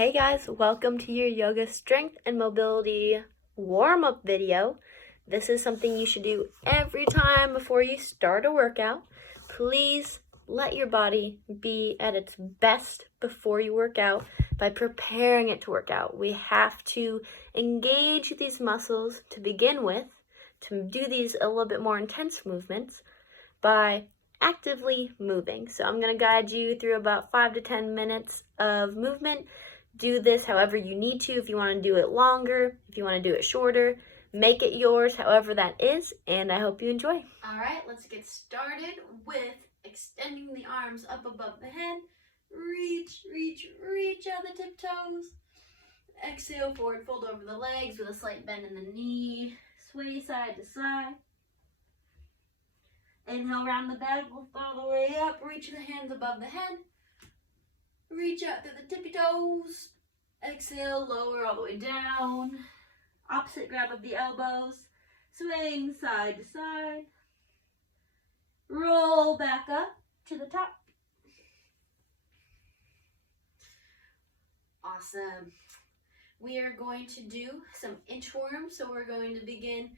Hey guys, welcome to your yoga strength and mobility warm-up video. This is something you should do every time before you start a workout. Please let your body be at its best before you work out by preparing it to work out. We have to engage these muscles to begin with, to do these a little bit more intense movements by actively moving. So I'm going to guide you through about 5 to 10 minutes of movement. Do this however you need to. If you want to do it longer, if you want to do it shorter, make it yours, however that is, and I hope you enjoy. All right, let's get started with extending the arms up above the head. Reach out the tiptoes. Exhale, forward fold over the legs with a slight bend in the knee. Sway side to side. Inhale, round the back, lift all the way up. Reach the hands above the head. Reach out through the tippy toes. Exhale, lower all the way down. Opposite grab of the elbows. Swing side to side. Roll back up to the top. Awesome. We are going to do some inchworms. So we're going to begin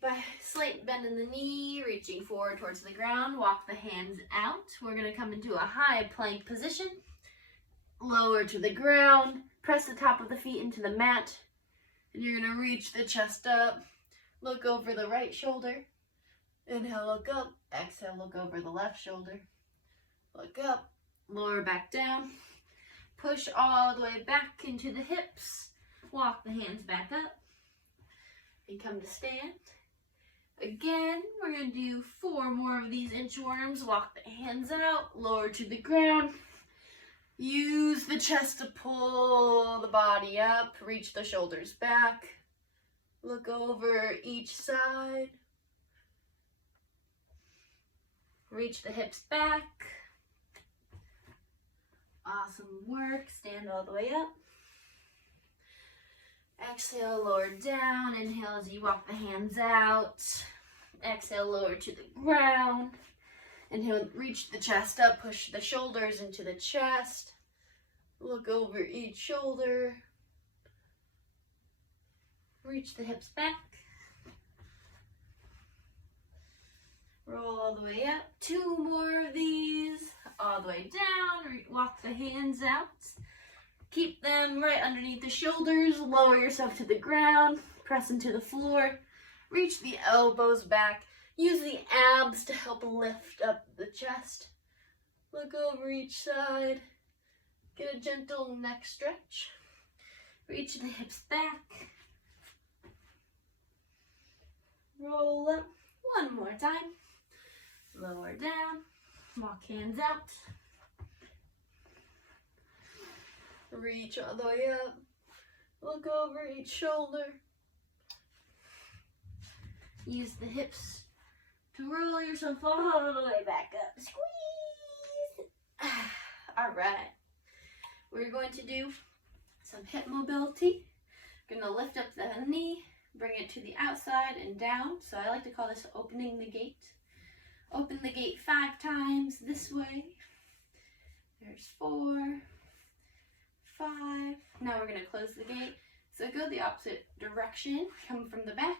by slight bend in the knee, reaching forward towards the ground. Walk the hands out. We're going to come into a high plank position. Lower to the ground, press the top of the feet into the mat, and you're going to reach the chest up, look over the right shoulder, inhale, look up, exhale, look over the left shoulder, look up, lower back down, push all the way back into the hips, walk the hands back up, and come to stand. Again, we're going to do 4 more of these inchworms, walk the hands out, lower to the ground. Use the chest to pull the body up, reach the shoulders back, look over each side, reach the hips back. Awesome work, stand all the way up. Exhale, lower down, inhale as you walk the hands out. Exhale, lower to the ground. Inhale, reach the chest up, push the shoulders into the chest. Look over each shoulder. Reach the hips back. Roll all the way up. 2 more of these. All the way down. Walk the hands out. Keep them right underneath the shoulders. Lower yourself to the ground. Press into the floor. Reach the elbows back. Use the abs to help lift up the chest. Look over each side. Get a gentle neck stretch. Reach the hips back. Roll up. 1 more time. Lower down. Walk hands out. Reach all the way up. Look over each shoulder. Use the hips to roll yourself all the way back up. Squeeze. All right. We're going to do some hip mobility. We're going to lift up the knee, bring it to the outside and down. So I like to call this opening the gate. Open the gate 5 times this way. There's 4, 5. Now we're going to close the gate. So go the opposite direction. Come from the back.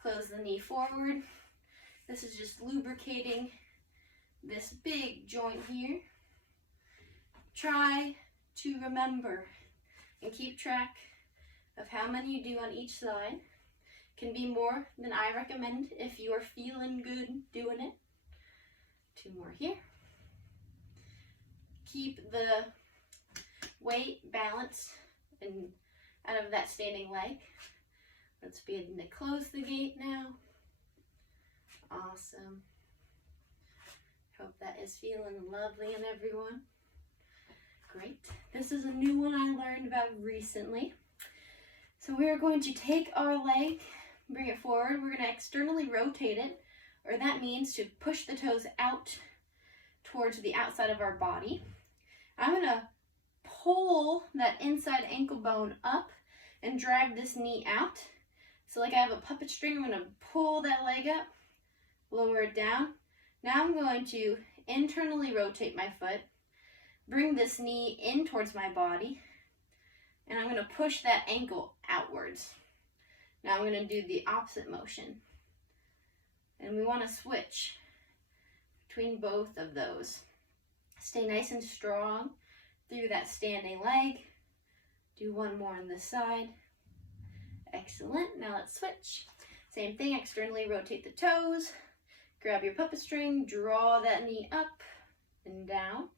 Close the knee forward. This is just lubricating this big joint here. Try to remember and keep track of how many you do on each side. Can be more than I recommend if you are feeling good doing it. 2 more here. Keep the weight balanced and out of that standing leg. Let's begin to close the gate now. Awesome. Hope that is feeling lovely in everyone. Great. This is a new one I learned about recently. So we're going to take our leg, bring it forward. We're going to externally rotate it, or that means to push the toes out towards the outside of our body. I'm going to pull that inside ankle bone up and drag this knee out. So like I have a puppet string, I'm going to pull that leg up, lower it down. Now I'm going to internally rotate my foot, bring this knee in towards my body, and I'm going to push that ankle outwards. Now I'm going to do the opposite motion. And we want to switch between both of those. Stay nice and strong through that standing leg. Do one more on this side. Excellent. Now let's switch. Same thing, externally rotate the toes. Grab your puppet string, draw that knee up and down.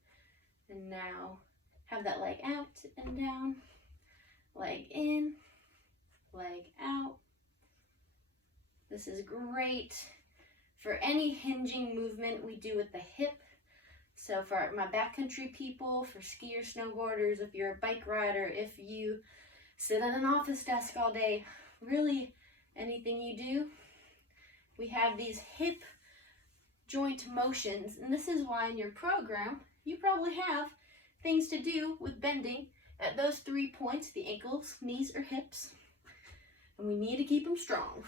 And now have that leg out and down. Leg in, leg out. This is great for any hinging movement we do with the hip. So for my backcountry people, for skiers, snowboarders, if you're a bike rider, if you sit at an office desk all day, really anything you do, we have these hip joint motions. And this is why in your program, you probably have things to do with bending at those 3 points, the ankles, knees, or hips. And we need to keep them strong.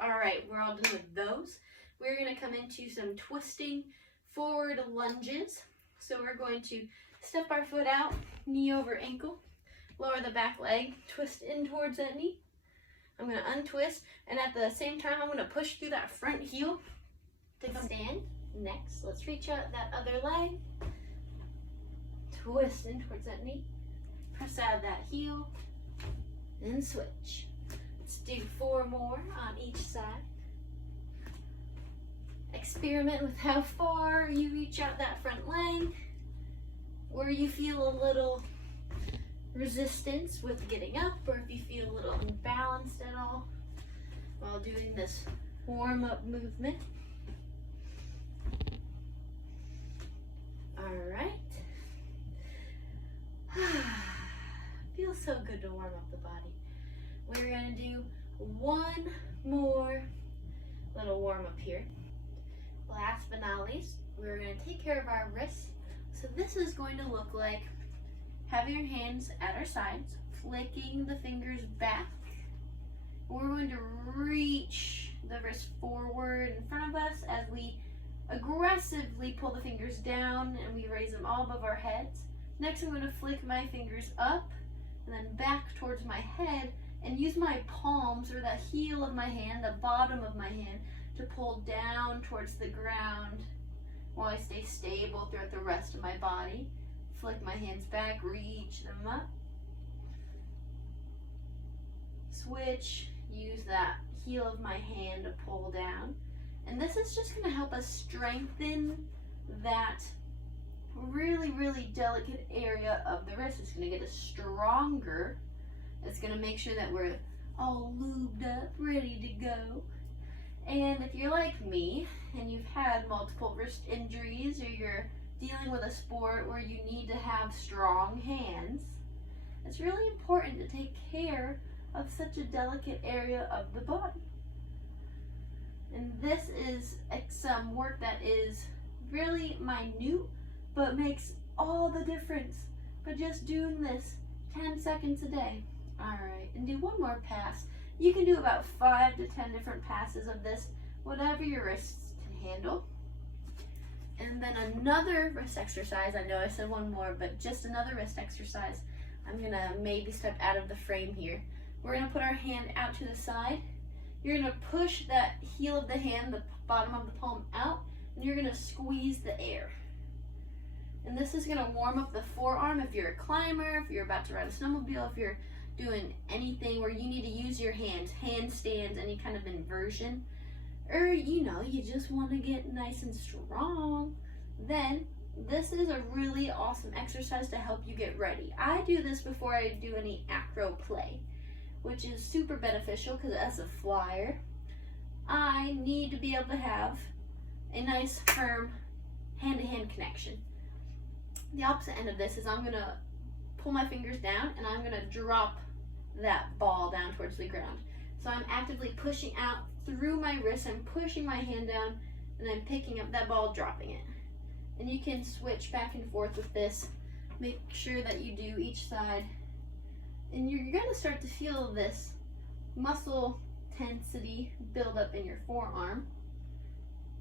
All right, we're all done with those. We're gonna come into some twisting forward lunges. So we're going to step our foot out, knee over ankle, lower the back leg, twist in towards that knee. I'm gonna untwist, and at the same time, I'm gonna push through that front heel to stand. Next, let's reach out that other leg, twist in towards that knee, press out that heel, and switch. Let's do 4 more on each side. Experiment with how far you reach out that front leg, where you feel a little resistance with getting up, or if you feel a little imbalanced at all while doing this warm-up movement. All right. Feels so good to warm up the body. We're gonna do one more little warm-up here. Last but not least, we're going to take care of our wrists. So this is going to look like having your hands at our sides, flicking the fingers back. We're going to reach the wrist forward in front of us as we aggressively pull the fingers down and we raise them all above our heads. Next, I'm going to flick my fingers up and then back towards my head and use my palms, or the heel of my hand, the bottom of my hand, to pull down towards the ground while I stay stable throughout the rest of my body. Flick my hands back, reach them up. Switch, use that heel of my hand to pull down. And this is just going to help us strengthen that really, really delicate area of the wrist. It's going to get us stronger. It's going to make sure that we're all lubed up, ready to go. And if you're like me and you've had multiple wrist injuries, or you're dealing with a sport where you need to have strong hands, it's really important to take care of such a delicate area of the body. And this is some work that is really minute, but makes all the difference for just doing this 10 seconds a day. All right, and do one more pass. You can do about 5 to 10 different passes of this, whatever your wrists can handle. And then another wrist exercise. I know I said one more, but just another wrist exercise. I'm gonna maybe step out of the frame here. We're gonna put our hand out to the side. You're gonna push that heel of the hand, the bottom of the palm out, and you're gonna squeeze the air. And this is gonna warm up the forearm if you're a climber, if you're about to ride a snowmobile, if you're doing anything where you need to use your hands, handstands, any kind of inversion, or you just want to get nice and strong, then this is a really awesome exercise to help you get ready. I do this before I do any acro play, which is super beneficial because as a flyer, I need to be able to have a nice firm hand-to-hand connection. The opposite end of this is I'm going to pull my fingers down and I'm going to drop that ball down towards the ground. So I'm actively pushing out through my wrist. I'm pushing my hand down and I'm picking up that ball, dropping it. And you can switch back and forth with this. Make sure that you do each side. And you're going to start to feel this muscle tensity build up in your forearm.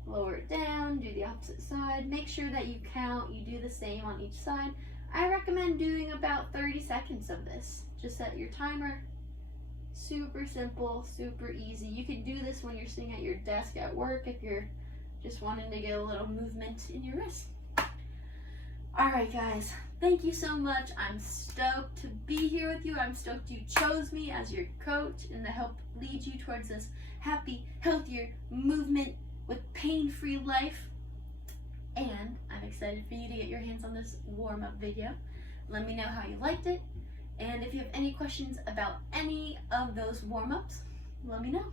Lower it down, do the opposite side. Make sure that you count, you do the same on each side. I recommend doing about 30 seconds of this. Just set your timer. Super simple, super easy. You can do this when you're sitting at your desk at work if you're just wanting to get a little movement in your wrist. Alright guys, thank you so much. I'm stoked to be here with you. I'm stoked you chose me as your coach and to help lead you towards this happy, healthier movement with pain-free life. And I'm excited for you to get your hands on this warm-up video. Let me know how you liked it. And if you have any questions about any of those warm-ups, let me know.